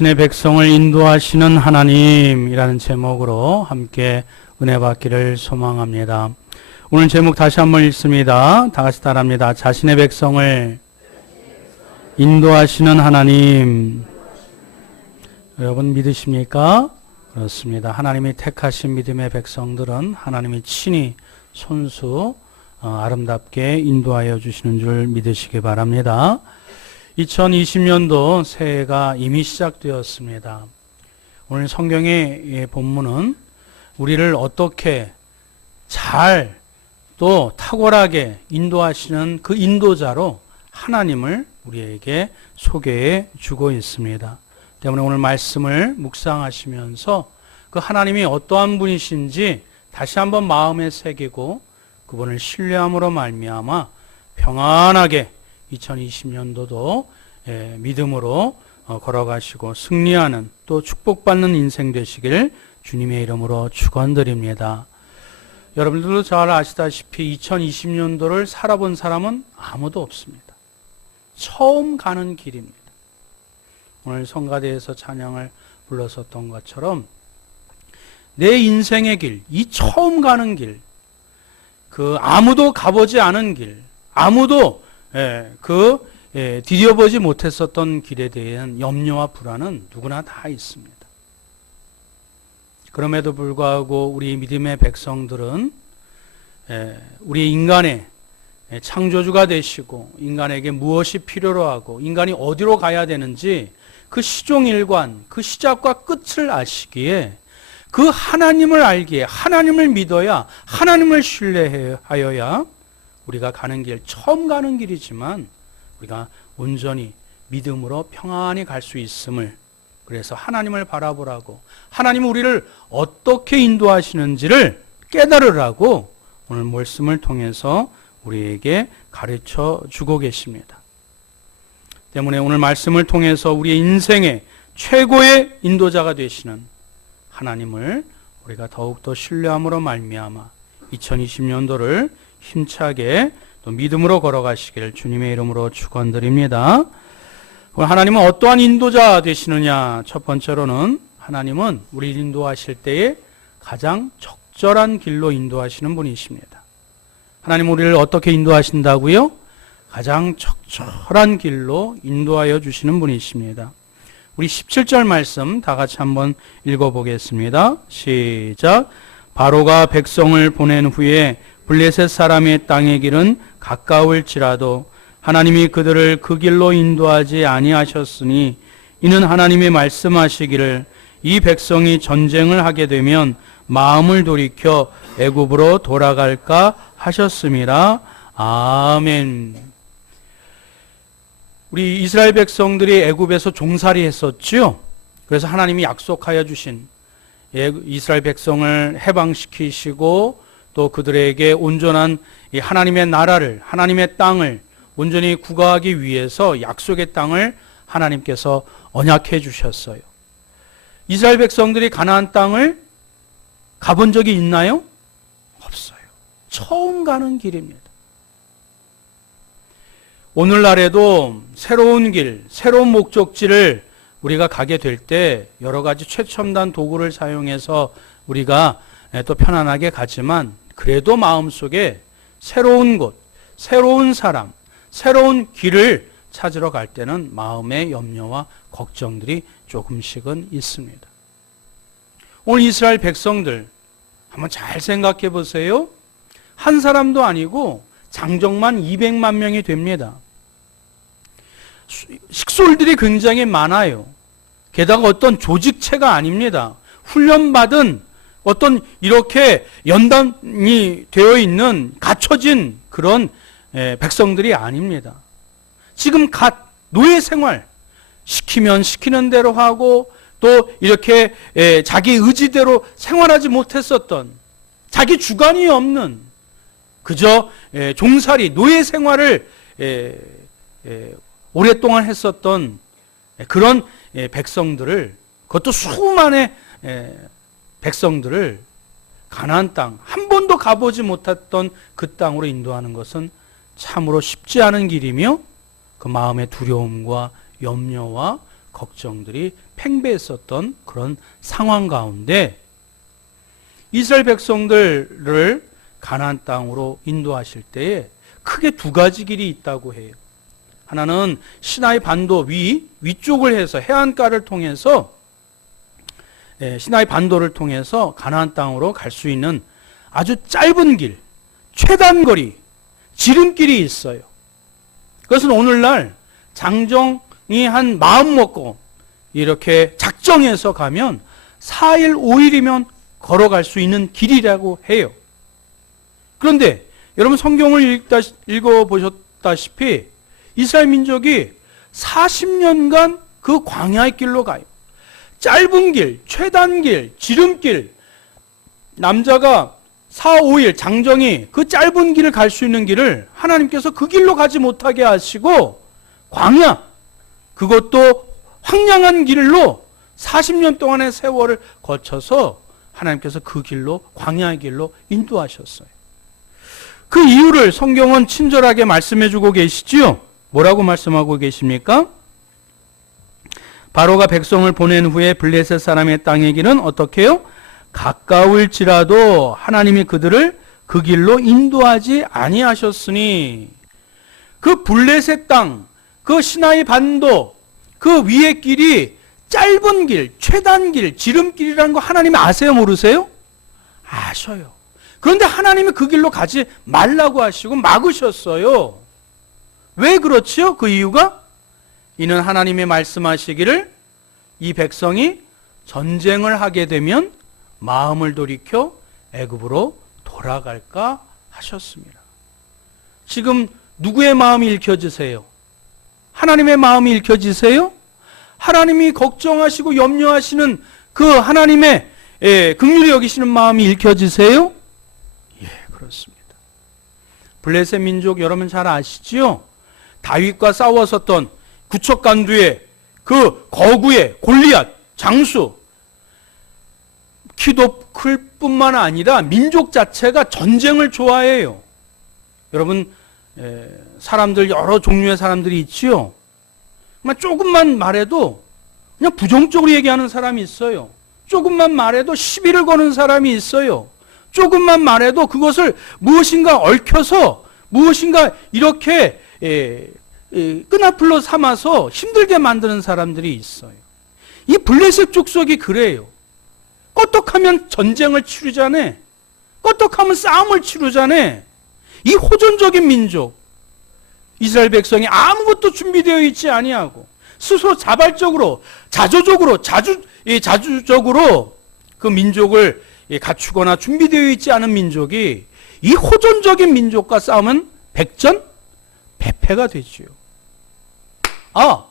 자신의 백성을 인도하시는 하나님이라는 제목으로 함께 은혜 받기를 소망합니다. 오늘 제목 다시 한번 읽습니다. 다 같이 따라합니다. 자신의 백성을 인도하시는 하나님. 여러분 믿으십니까? 그렇습니다. 하나님이 택하신 믿음의 백성들은 하나님이 친히 손수 아름답게 인도하여 주시는 줄 믿으시기 바랍니다. 2020년도 새해가 이미 시작되었습니다. 오늘 성경의 본문은 우리를 어떻게 잘 또 탁월하게 인도하시는 그 인도자로 하나님을 우리에게 소개해 주고 있습니다. 때문에 오늘 말씀을 묵상하시면서 그 하나님이 어떠한 분이신지 다시 한번 마음에 새기고 그분을 신뢰함으로 말미암아 평안하게 2020년도도 믿음으로 걸어가시고 승리하는 또 축복받는 인생 되시길 주님의 이름으로 축원드립니다. 여러분들도 잘 아시다시피 2020년도를 살아본 사람은 아무도 없습니다. 처음 가는 길입니다. 오늘 성가대에서 찬양을 불렀었던 것처럼 내 인생의 길, 이 처음 가는 길, 그 아무도 가보지 않은 길, 아무도 디뎌보지 못했었던 길에 대한 염려와 불안은 누구나 다 있습니다. 그럼에도 불구하고 우리 믿음의 백성들은 우리 인간의 창조주가 되시고 인간에게 무엇이 필요로 하고 인간이 어디로 가야 되는지 그 시종일관, 그 시작과 끝을 아시기에 그 하나님을 알기에 하나님을 믿어야 하나님을 신뢰하여야 우리가 가는 길, 처음 가는 길이지만 우리가 온전히 믿음으로 평안히 갈 수 있음을, 그래서 하나님을 바라보라고, 하나님은 우리를 어떻게 인도하시는지를 깨달으라고 오늘 말씀을 통해서 우리에게 가르쳐 주고 계십니다. 때문에 오늘 말씀을 통해서 우리의 인생의 최고의 인도자가 되시는 하나님을 우리가 더욱더 신뢰함으로 말미암아 2020년도를 힘차게 또 믿음으로 걸어가시기를 주님의 이름으로 축원드립니다. 하나님은 어떠한 인도자 되시느냐? 첫 번째로는 하나님은 우리를 인도하실 때에 가장 적절한 길로 인도하시는 분이십니다. 하나님은 우리를 어떻게 인도하신다고요? 가장 적절한 길로 인도하여 주시는 분이십니다. 우리 17절 말씀 다 같이 한번 읽어보겠습니다. 시작. 바로가 백성을 보낸 후에 블레셋 사람의 땅의 길은 가까울지라도 하나님이 그들을 그 길로 인도하지 아니하셨으니 이는 하나님이 말씀하시기를 이 백성이 전쟁을 하게 되면 마음을 돌이켜 애굽으로 돌아갈까 하셨음이라. 아멘. 우리 이스라엘 백성들이 애굽에서 종살이 했었죠. 그래서 하나님이 약속하여 주신 이스라엘 백성을 해방시키시고 또 그들에게 온전한 하나님의 나라를, 하나님의 땅을 온전히 구가하기 위해서 약속의 땅을 하나님께서 언약해 주셨어요. 이스라엘 백성들이 가나안 땅을 가본 적이 있나요? 없어요. 처음 가는 길입니다. 오늘날에도 새로운 길, 새로운 목적지를 우리가 가게 될 때 여러 가지 최첨단 도구를 사용해서 우리가 또 편안하게 가지만 그래도 마음속에 새로운 곳, 새로운 사람, 새로운 길을 찾으러 갈 때는 마음의 염려와 걱정들이 조금씩은 있습니다. 오늘 이스라엘 백성들 한번 잘 생각해 보세요. 한 사람도 아니고 장정만 200만 명이 됩니다. 식솔들이 굉장히 많아요. 게다가 어떤 조직체가 아닙니다. 훈련받은 어떤 이렇게 연단이 되어 있는 갖춰진 그런 백성들이 아닙니다. 지금 갓 노예 생활 시키면 시키는 대로 하고 또 이렇게 자기 의지대로 생활하지 못했었던, 자기 주관이 없는 그저 종살이 노예 생활을 오랫동안 했었던 그런 백성들을, 그것도 수많은 백성들을 가나안 땅, 한 번도 가보지 못했던 그 땅으로 인도하는 것은 참으로 쉽지 않은 길이며 그 마음의 두려움과 염려와 걱정들이 팽배했었던 그런 상황 가운데 이스라엘 백성들을 가나안 땅으로 인도하실 때에 크게 두 가지 길이 있다고 해요. 하나는 시나이 반도 위쪽을 해서 해안가를 통해서 시나이 반도를 통해서 가나안 땅으로 갈 수 있는 아주 짧은 길, 최단거리, 지름길이 있어요. 그것은 오늘날 장정이 한 마음 먹고 이렇게 작정해서 가면 4일, 5일이면 걸어갈 수 있는 길이라고 해요. 그런데 여러분 성경을 읽어보셨다시피 이스라엘 민족이 40년간 그 광야의 길로 가요. 짧은 길, 최단길, 지름길, 남자가 4, 5일 장정이 그 짧은 길을 갈 수 있는 길을 하나님께서 그 길로 가지 못하게 하시고 광야, 그것도 황량한 길로 40년 동안의 세월을 거쳐서 하나님께서 그 길로, 광야의 길로 인도하셨어요. 그 이유를 성경은 친절하게 말씀해 주고 계시지요. 뭐라고 말씀하고 계십니까? 바로가 백성을 보낸 후에 블레셋 사람의 땅의 길은 어떻게 해요? 가까울지라도 하나님이 그들을 그 길로 인도하지 아니하셨으니 그 블레셋 땅, 그 시나이 반도, 그 위의 길이 짧은 길, 최단길, 지름길이라는 거 하나님이 아세요, 모르세요? 아셔요. 그런데 하나님이 그 길로 가지 말라고 하시고 막으셨어요. 왜 그렇지요? 그 이유가 이는 하나님이 말씀하시기를 이 백성이 전쟁을 하게 되면 마음을 돌이켜 애굽으로 돌아갈까 하셨습니다. 지금 누구의 마음이 읽혀지세요? 하나님의 마음이 읽혀지세요? 하나님이 걱정하시고 염려하시는 그 하나님의 긍휼히 여기시는 마음이 읽혀지세요? 예, 그렇습니다. 블레셋 민족 여러분 잘 아시지요? 다윗과 싸웠었던 구척간두의 그 거구의 골리앗 장수, 키도 클 뿐만 아니라 민족 자체가 전쟁을 좋아해요. 여러분 사람들 여러 종류의 사람들이 있지요. 조금만 말해도 그냥 부정적으로 얘기하는 사람이 있어요. 조금만 말해도 시비를 거는 사람이 있어요. 조금만 말해도 그것을 무엇인가 얽혀서 무엇인가 이렇게 끈앞으로 삼아서 힘들게 만드는 사람들이 있어요. 이 블레셋 족속이 그래요. 껐떡하면 전쟁을 치르자네. 껐떡하면 싸움을 치르자네. 이 호전적인 민족, 이스라엘 백성이 아무것도 준비되어 있지 아니하고 스스로 자발적으로 자주적으로 그 민족을 갖추거나 준비되어 있지 않은 민족이 이 호전적인 민족과 싸우면 백전백패가 되지요. 아,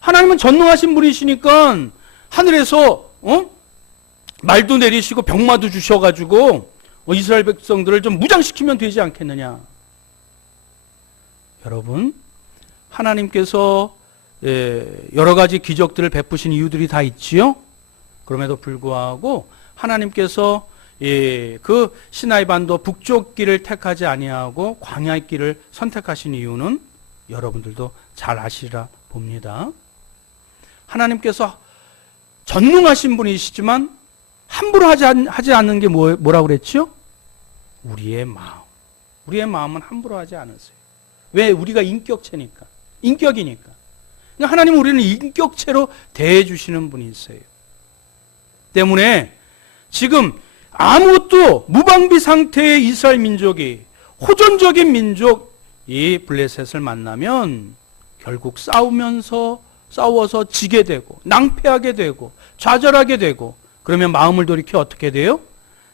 하나님은 전능하신 분이시니까 하늘에서 말도 내리시고 병마도 주셔가지고 이스라엘 백성들을 좀 무장시키면 되지 않겠느냐. 여러분, 하나님께서 여러 가지 기적들을 베푸신 이유들이 다 있지요. 그럼에도 불구하고 하나님께서 그 시나이 반도 북쪽 길을 택하지 아니하고 광야의 길을 선택하신 이유는 여러분들도 잘 아시리라 봅니다. 하나님께서 전능하신 분이시지만 함부로 하지 않는 게 뭐라고 그랬죠? 우리의 마음. 우리의 마음은 함부로 하지 않으세요. 왜? 우리가 인격체니까. 인격이니까. 하나님은 우리는 인격체로 대해주시는 분이세요. 때문에 지금 아무것도 무방비 상태의 이스라엘 민족이 호전적인 민족 이 블레셋을 만나면 결국 싸워서 지게 되고 낭패하게 되고 좌절하게 되고 그러면 마음을 돌이켜 어떻게 돼요?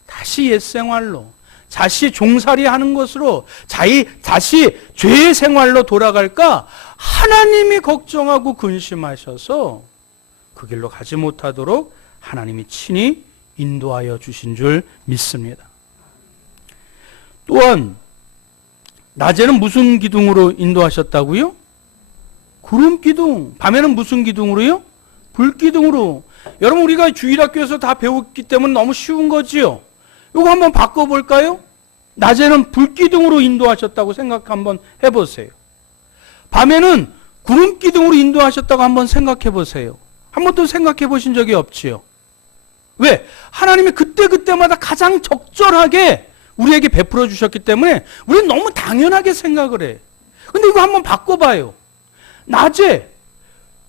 다시 옛생활로 다시 종살이 하는 것으로 다시 죄의 생활로 돌아갈까 하나님이 걱정하고 근심하셔서 그 길로 가지 못하도록 하나님이 친히 인도하여 주신 줄 믿습니다. 또한 낮에는 무슨 기둥으로 인도하셨다고요? 구름 기둥. 밤에는 무슨 기둥으로요? 불 기둥으로. 여러분 우리가 주일학교에서 다 배웠기 때문에 너무 쉬운 거지요. 이거 한번 바꿔볼까요? 낮에는 불 기둥으로 인도하셨다고 생각 한번 해보세요. 밤에는 구름 기둥으로 인도하셨다고 한번 생각해 보세요. 한 번도 생각해 보신 적이 없지요. 왜? 하나님이 그때그때마다 가장 적절하게 우리에게 베풀어 주셨기 때문에 우리는 너무 당연하게 생각을 해. 근데 이거 한번 바꿔봐요. 낮에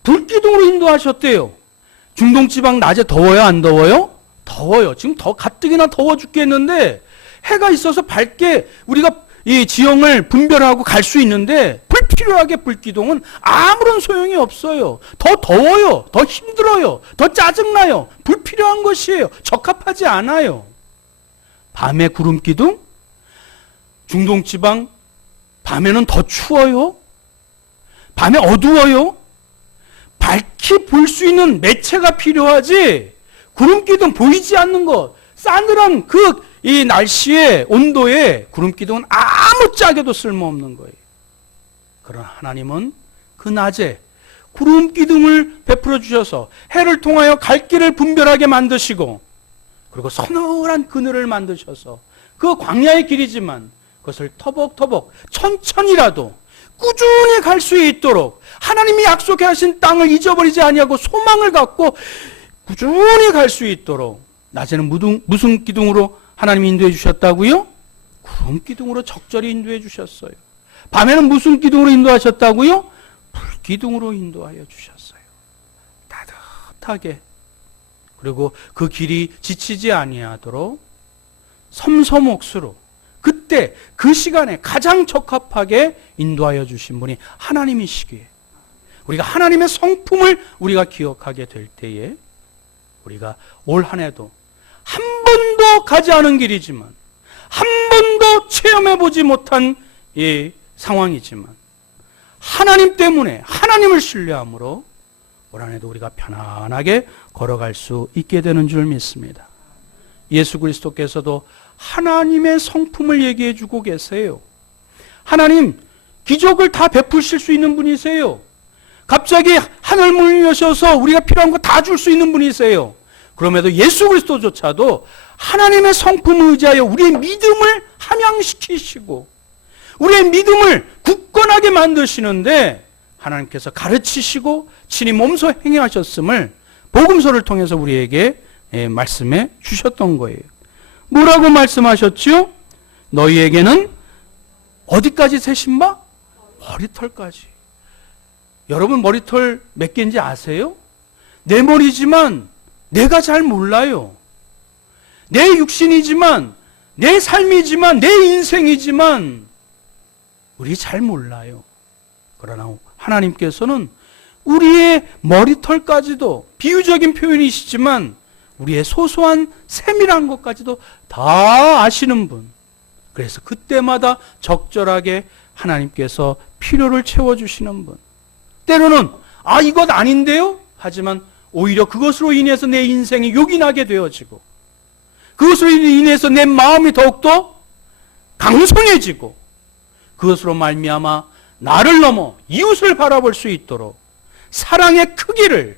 불기둥으로 인도하셨대요. 중동지방 낮에 더워요? 안 더워요? 더워요. 지금 가뜩이나 더워 죽겠는데 해가 있어서 밝게 우리가 이 지형을 분별하고 갈 수 있는데 불필요하게 불기둥은 아무런 소용이 없어요. 더 더워요. 더 힘들어요. 더 짜증나요. 불필요한 것이에요. 적합하지 않아요. 밤에 구름기둥? 중동지방 밤에는 더 추워요. 밤에 어두워요. 밝게 볼 수 있는 매체가 필요하지 구름기둥 보이지 않는 것, 싸늘한 이 날씨에 온도에 구름기둥은 아무짝에도 쓸모없는 거예요. 그러나 하나님은 그 낮에 구름기둥을 베풀어 주셔서 해를 통하여 갈 길을 분별하게 만드시고 그리고 서늘한 그늘을 만드셔서 그 광야의 길이지만 그것을 터벅터벅 천천히라도 꾸준히 갈 수 있도록 하나님이 약속해 하신 땅을 잊어버리지 아니하고 소망을 갖고 꾸준히 갈 수 있도록 낮에는 무슨 기둥으로 하나님이 인도해 주셨다고요? 구름 기둥으로 적절히 인도해 주셨어요. 밤에는 무슨 기둥으로 인도하셨다고요? 불기둥으로 인도하여 주셨어요. 따뜻하게. 그리고 그 길이 지치지 아니하도록 섬섬옥수로 그때 그 시간에 가장 적합하게 인도하여 주신 분이 하나님이시기에 우리가 하나님의 성품을 우리가 기억하게 될 때에 우리가 올 한 해도 한 번도 가지 않은 길이지만 한 번도 체험해보지 못한 이 상황이지만 하나님 때문에 하나님을 신뢰함으로 올 한 해도 우리가 편안하게 걸어갈 수 있게 되는 줄 믿습니다. 예수 그리스도께서도 하나님의 성품을 얘기해 주고 계세요. 하나님 기적을 다 베푸실 수 있는 분이세요. 갑자기 하늘 문을 여셔서 우리가 필요한 거 다 줄 수 있는 분이세요. 그럼에도 예수 그리스도조차도 하나님의 성품을 의지하여 우리의 믿음을 함양시키시고 우리의 믿음을 굳건하게 만드시는데 하나님께서 가르치시고 친히 몸소 행하셨음을 복음서를 통해서 우리에게 말씀해 주셨던 거예요. 뭐라고 말씀하셨죠? 너희에게는 어디까지 세신 바? 머리털까지. 여러분 머리털 몇 개인지 아세요? 내 머리지만 내가 잘 몰라요. 내 육신이지만 내 삶이지만 내 인생이지만 우리 잘 몰라요. 그러나 하나님께서는 우리의 머리털까지도 비유적인 표현이시지만 우리의 소소한 세밀한 것까지도 다 아시는 분. 그래서 그때마다 적절하게 하나님께서 필요를 채워주시는 분. 때로는 이것 아닌데요? 하지만 오히려 그것으로 인해서 내 인생이 요긴하게 되어지고 그것으로 인해서 내 마음이 더욱더 강성해지고 그것으로 말미암아 나를 넘어 이웃을 바라볼 수 있도록 사랑의 크기를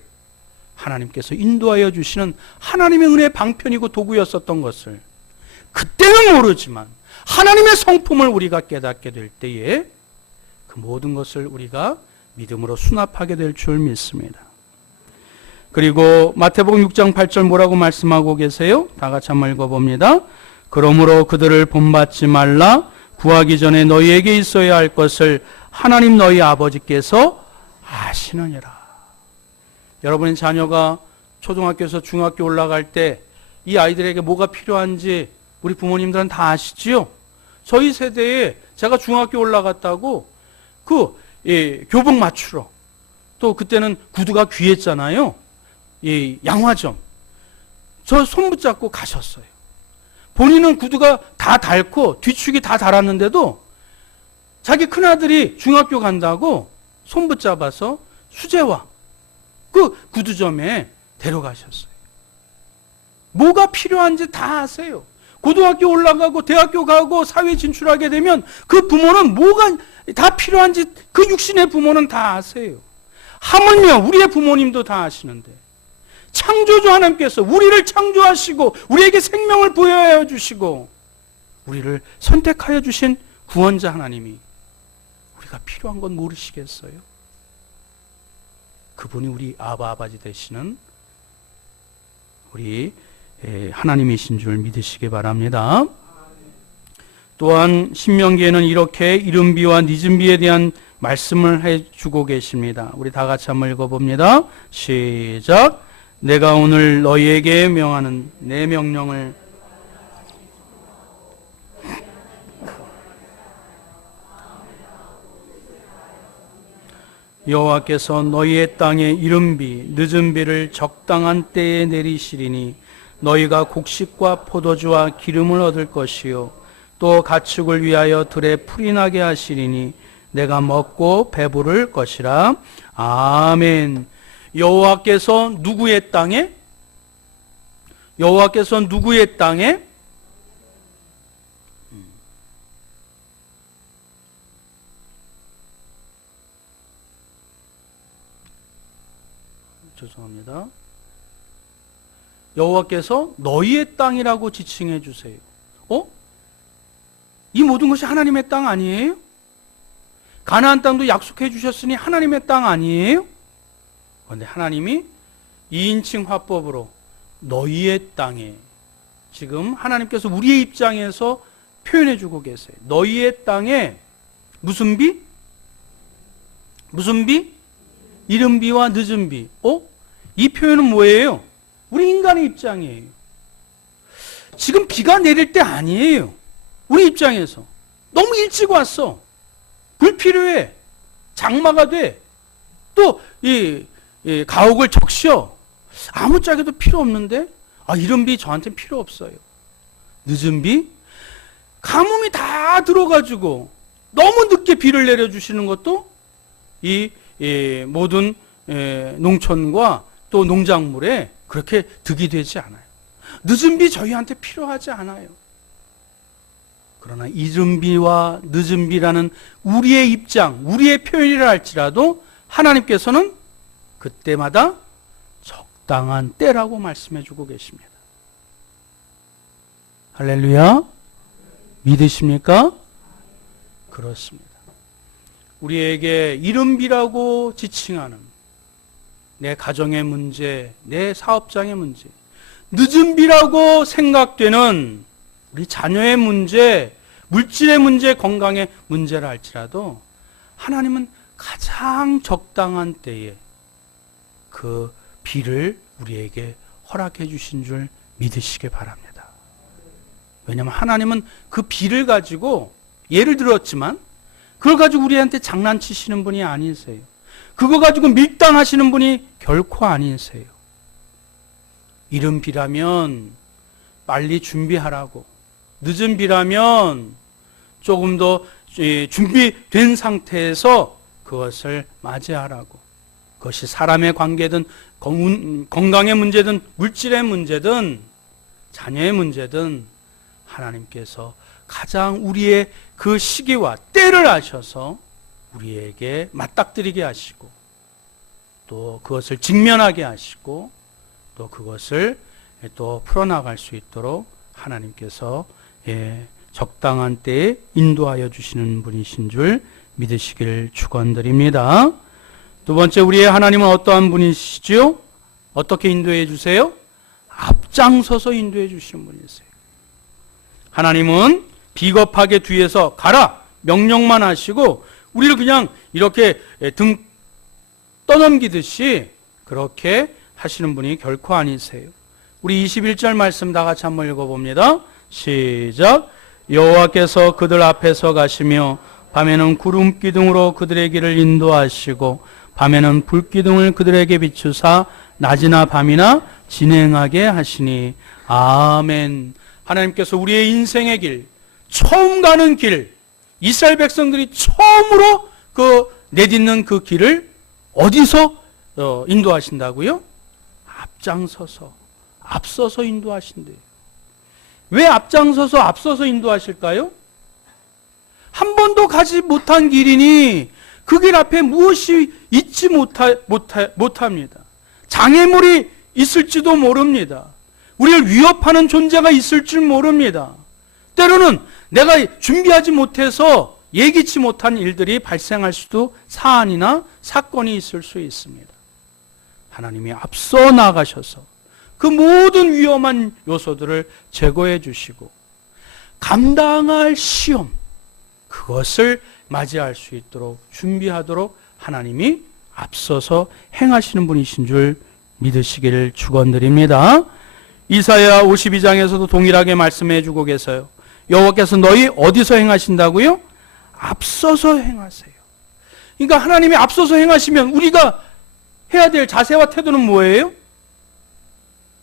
하나님께서 인도하여 주시는 하나님의 은혜의 방편이고 도구였었던 것을 그때는 모르지만 하나님의 성품을 우리가 깨닫게 될 때에 그 모든 것을 우리가 믿음으로 수납하게 될 줄 믿습니다. 그리고 마태복음 6장 8절 뭐라고 말씀하고 계세요? 다 같이 한번 읽어봅니다. 그러므로 그들을 본받지 말라. 구하기 전에 너희에게 있어야 할 것을 하나님 너희 아버지께서 아시느니라. 여러분의 자녀가 초등학교에서 중학교 올라갈 때 이 아이들에게 뭐가 필요한지 우리 부모님들은 다 아시지요? 저희 세대에 제가 중학교 올라갔다고 교복 맞추러 또 그때는 구두가 귀했잖아요. 이 양화점 저 손 붙잡고 가셨어요. 본인은 구두가 다 닳고 뒤축이 다 닳았는데도 자기 큰아들이 중학교 간다고 손 붙잡아서 수제화 그 구두점에 데려가셨어요. 뭐가 필요한지 다 아세요. 고등학교 올라가고 대학교 가고 사회 진출하게 되면 그 부모는 뭐가 다 필요한지 그 육신의 부모는 다 아세요. 하물며 우리의 부모님도 다 아시는데 창조주 하나님께서 우리를 창조하시고 우리에게 생명을 부여하여 주시고 우리를 선택하여 주신 구원자 하나님이 우리가 필요한 건 모르시겠어요? 그분이 우리 아버지 되시는 우리 하나님이신 줄 믿으시기 바랍니다. 또한 신명기에는 이렇게 이른비와 늦은비에 대한 말씀을 해주고 계십니다. 우리 다 같이 한번 읽어봅니다. 시작. 내가 오늘 너희에게 명하는 내 명령을 여호와께서 너희의 땅에 이른비 늦은비를 적당한 때에 내리시리니 너희가 곡식과 포도주와 기름을 얻을 것이요 또 가축을 위하여 들에 풀이 나게 하시리니 내가 먹고 배부를 것이라. 아멘. 여호와께서 누구의 땅에? 여호와께서 누구의 땅에? 죄송합니다. 여호와께서 너희의 땅이라고 지칭해 주세요. 이 모든 것이 하나님의 땅 아니에요? 가나안 땅도 약속해 주셨으니 하나님의 땅 아니에요? 그런데 하나님이 2인칭 화법으로 너희의 땅에, 지금 하나님께서 우리의 입장에서 표현해 주고 계세요. 너희의 땅에 무슨 비? 무슨 비? 이른 비와 늦은 비. 이 표현은 뭐예요? 우리 인간의 입장이에요. 지금 비가 내릴 때 아니에요. 우리 입장에서 너무 일찍 왔어. 불필요해. 장마가 돼. 또 가옥을 적셔. 아무짝에도 필요 없는데 이른 비 저한테는 필요 없어요. 늦은 비? 가뭄이 다 들어가지고 너무 늦게 비를 내려주시는 것도 이 모든 농촌과 또 농작물에 그렇게 득이 되지 않아요. 늦은 비 저희한테 필요하지 않아요. 그러나 이른 비와 늦은 비라는 우리의 입장, 우리의 표현이라 할지라도 하나님께서는 그때마다 적당한 때라고 말씀해 주고 계십니다. 할렐루야. 믿으십니까? 그렇습니다. 우리에게 이른 비라고 지칭하는 내 가정의 문제, 내 사업장의 문제, 늦은 비라고 생각되는 우리 자녀의 문제, 물질의 문제, 건강의 문제라 할지라도 하나님은 가장 적당한 때에 그 비를 우리에게 허락해 주신 줄 믿으시기 바랍니다. 왜냐하면 하나님은 그 비를 가지고 예를 들었지만 그걸 가지고 우리한테 장난치시는 분이 아니세요. 그거 가지고 밀당하시는 분이 결코 아니세요. 이른 비라면 빨리 준비하라고, 늦은 비라면 조금 더 준비된 상태에서 그것을 맞이하라고. 그것이 사람의 관계든 건강의 문제든 물질의 문제든 자녀의 문제든 하나님께서 가장 우리의 그 시기와 때를 아셔서 우리에게 맞닥뜨리게 하시고 또 그것을 직면하게 하시고 또 그것을 또 풀어나갈 수 있도록 하나님께서 적당한 때에 인도하여 주시는 분이신 줄 믿으시길 축원드립니다. 두 번째, 우리의 하나님은 어떠한 분이시죠? 어떻게 인도해 주세요? 앞장서서 인도해 주시는 분이세요. 하나님은 비겁하게 뒤에서 가라 명령만 하시고 우리를 그냥 이렇게 등 떠넘기듯이 그렇게 하시는 분이 결코 아니세요. 우리 21절 말씀 다 같이 한번 읽어봅니다. 시작. 여호와께서 그들 앞에서 가시며 밤에는 구름 기둥으로 그들의 길을 인도하시고 밤에는 불 기둥을 그들에게 비추사 낮이나 밤이나 진행하게 하시니. 아멘. 하나님께서 우리의 인생의 길, 처음 가는 길, 이스라엘 백성들이 처음으로 내딛는 그 길을 어디서 인도하신다고요? 앞서서 인도하신대요. 왜 앞서서 인도하실까요? 한 번도 가지 못한 길이니 그 길 앞에 무엇이 있지 못합니다. 장애물이 있을지도 모릅니다. 우리를 위협하는 존재가 있을 줄 모릅니다. 때로는 내가 준비하지 못해서 예기치 못한 일들이 발생할 수도 사안이나 사건이 있을 수 있습니다. 하나님이 앞서 나가셔서 그 모든 위험한 요소들을 제거해 주시고 감당할 시험, 그것을 맞이할 수 있도록 준비하도록 하나님이 앞서서 행하시는 분이신 줄 믿으시기를 축원드립니다. 이사야 52장에서도 동일하게 말씀해 주고 계세요. 여호와께서 너희 어디서 행하신다고요? 앞서서 행하세요. 그러니까 하나님이 앞서서 행하시면 우리가 해야 될 자세와 태도는 뭐예요?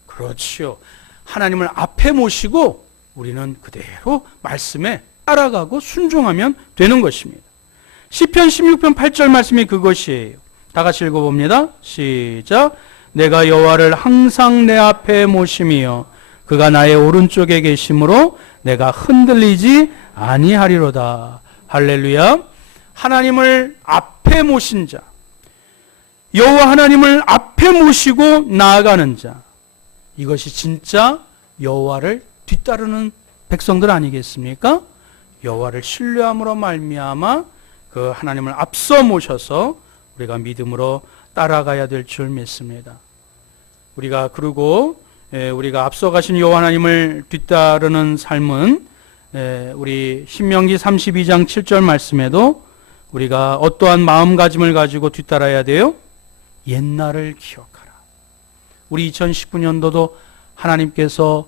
그렇지요. 하나님을 앞에 모시고 우리는 그대로 말씀에 따라가고 순종하면 되는 것입니다. 시편 16편 8절 말씀이 그것이에요. 다 같이 읽어봅니다. 시작. 내가 여호와를 항상 내 앞에 모심이요 그가 나의 오른쪽에 계심으로 내가 흔들리지 아니하리로다. 할렐루야. 하나님을 앞에 모신 자, 여호와 하나님을 앞에 모시고 나아가는 자, 이것이 진짜 여호와를 뒤따르는 백성들 아니겠습니까? 여호와를 신뢰함으로 말미암아 그 하나님을 앞서 모셔서 우리가 믿음으로 따라가야 될 줄 믿습니다. 우리가 그리고 우리가 앞서가신 여호와 하나님을 뒤따르는 삶은 우리 신명기 32장 7절 말씀에도 우리가 어떠한 마음가짐을 가지고 뒤따라야 돼요? 옛날을 기억하라. 우리 2019년도도 하나님께서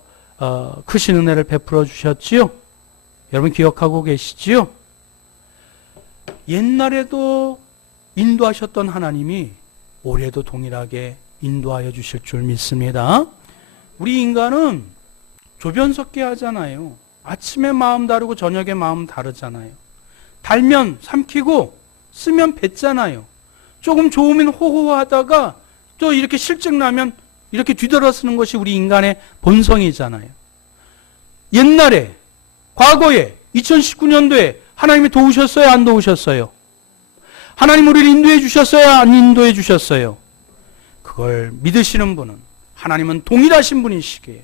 크신 은혜를 베풀어 주셨지요? 여러분 기억하고 계시지요? 옛날에도 인도하셨던 하나님이 올해도 동일하게 인도하여 주실 줄 믿습니다. 우리 인간은 조변석계 하잖아요. 아침에 마음 다르고 저녁에 마음 다르잖아요. 달면 삼키고 쓰면 뱉잖아요. 조금 좋으면 호호하다가 또 이렇게 실증 나면 이렇게 뒤돌아 쓰는 것이 우리 인간의 본성이잖아요. 옛날에, 과거에, 2019년도에 하나님이 도우셨어요? 안 도우셨어요? 하나님 우리를 인도해 주셨어요? 안 인도해 주셨어요? 그걸 믿으시는 분은 하나님은 동일하신 분이시기에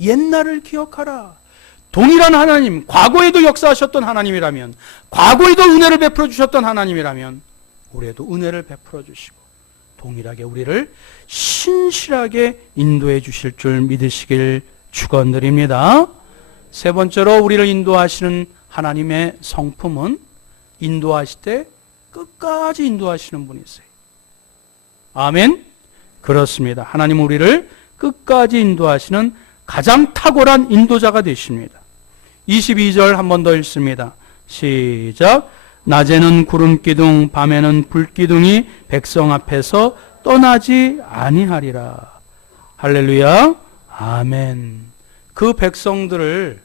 옛날을 기억하라. 동일한 하나님, 과거에도 역사하셨던 하나님이라면, 과거에도 은혜를 베풀어 주셨던 하나님이라면 올해도 은혜를 베풀어 주시고 동일하게 우리를 신실하게 인도해 주실 줄 믿으시길 축원드립니다. 세 번째로 우리를 인도하시는 하나님의 성품은 인도하실 때 끝까지 인도하시는 분이세요. 아멘. 그렇습니다. 하나님 우리를 끝까지 인도하시는 가장 탁월한 인도자가 되십니다. 22절 한 번 더 읽습니다. 시작. 낮에는 구름기둥 밤에는 불기둥이 백성 앞에서 떠나지 아니하리라. 할렐루야. 아멘. 그 백성들을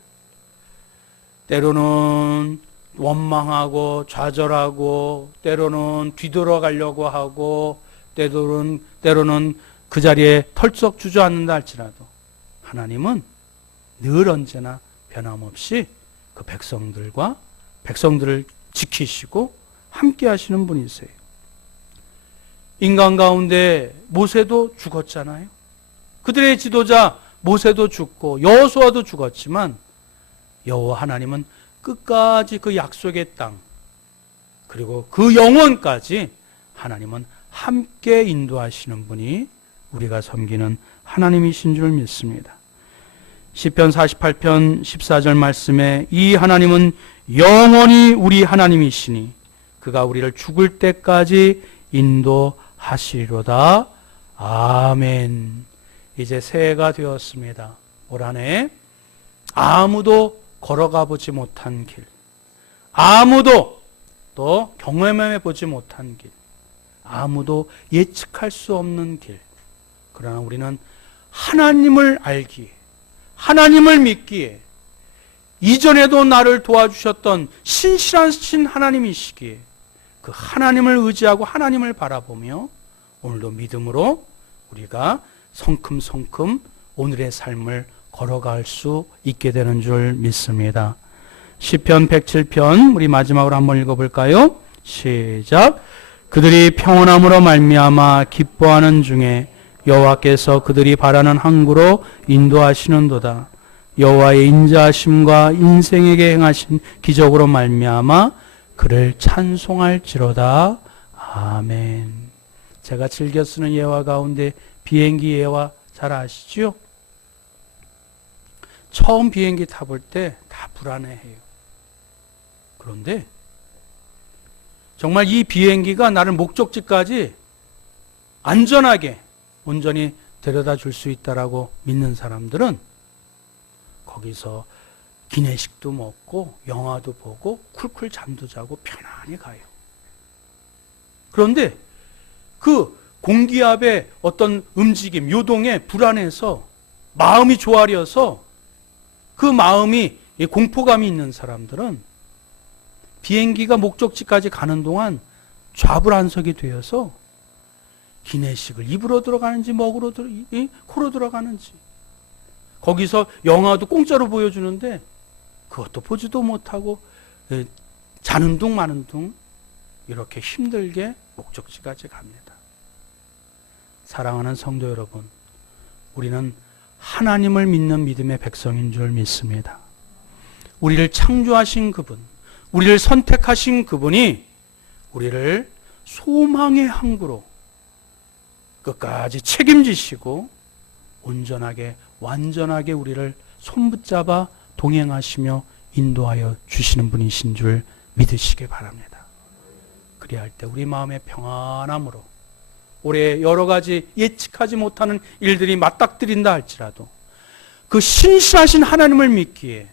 때로는 원망하고 좌절하고 때로는 뒤돌아가려고 하고 때로는 그 자리에 털썩 주저앉는다 할지라도 하나님은 늘 언제나 변함없이 그 백성들을 지키시고 함께 하시는 분이세요. 인간 가운데 모세도 죽었잖아요. 그들의 지도자 모세도 죽고 여호수아도 죽었지만 여호와 하나님은 끝까지 그 약속의 땅 그리고 그 영원까지 하나님은 함께 인도하시는 분이 우리가 섬기는 하나님이신 줄 믿습니다. 시편 48편 14절 말씀에 이 하나님은 영원히 우리 하나님이시니 그가 우리를 죽을 때까지 인도하시리로다. 아멘. 이제 새해가 되었습니다. 올 한 해 아무도 걸어가 보지 못한 길, 아무도 또 경험해 보지 못한 길, 아무도 예측할 수 없는 길. 그러나 우리는 하나님을 알기에, 하나님을 믿기에, 이전에도 나를 도와주셨던 신실하신 하나님이시기에 그 하나님을 의지하고 하나님을 바라보며 오늘도 믿음으로 우리가 성큼성큼 오늘의 삶을 걸어갈 수 있게 되는 줄 믿습니다. 시편 107편 우리 마지막으로 한번 읽어볼까요? 시작. 그들이 평온함으로 말미암아 기뻐하는 중에 여호와께서 그들이 바라는 항구로 인도하시는도다. 여호와의 인자하심과 인생에게 행하신 기적으로 말미암아 그를 찬송할지로다. 아멘. 제가 즐겨 쓰는 예화 가운데 비행기 예화 잘 아시죠? 처음 비행기 타볼 때 다 불안해해요. 그런데 정말 이 비행기가 나를 목적지까지 안전하게 온전히 데려다 줄 수 있다라고 믿는 사람들은 거기서 기내식도 먹고 영화도 보고 쿨쿨 잠도 자고 편안히 가요. 그런데 그 공기압의 어떤 움직임, 요동에 불안해서 마음이 조아려서 그 마음이 공포감이 있는 사람들은 비행기가 목적지까지 가는 동안 좌불안석이 되어서 기내식을 입으로 들어가는지 코로 들어가는지 거기서 영화도 공짜로 보여주는데 그것도 보지도 못하고 자는 둥 마는 둥 이렇게 힘들게 목적지까지 갑니다. 사랑하는 성도 여러분, 우리는 하나님을 믿는 믿음의 백성인 줄 믿습니다. 우리를 창조하신 그분, 우리를 선택하신 그분이 우리를 소망의 항구로 끝까지 책임지시고 온전하게 완전하게 우리를 손붙잡아 동행하시며 인도하여 주시는 분이신 줄 믿으시기 바랍니다. 그리할 때 우리 마음의 평안함으로 올해 여러 가지 예측하지 못하는 일들이 맞닥뜨린다 할지라도 그 신실하신 하나님을 믿기에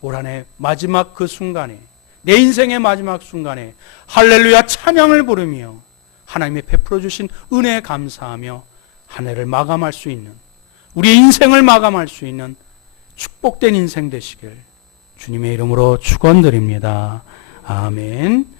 올 한 해 마지막 그 순간에 내 인생의 마지막 순간에 할렐루야 찬양을 부르며 하나님의 베풀어 주신 은혜에 감사하며 한 해를 마감할 수 있는 우리의 인생을 마감할 수 있는 축복된 인생 되시길 주님의 이름으로 축원드립니다. 아멘.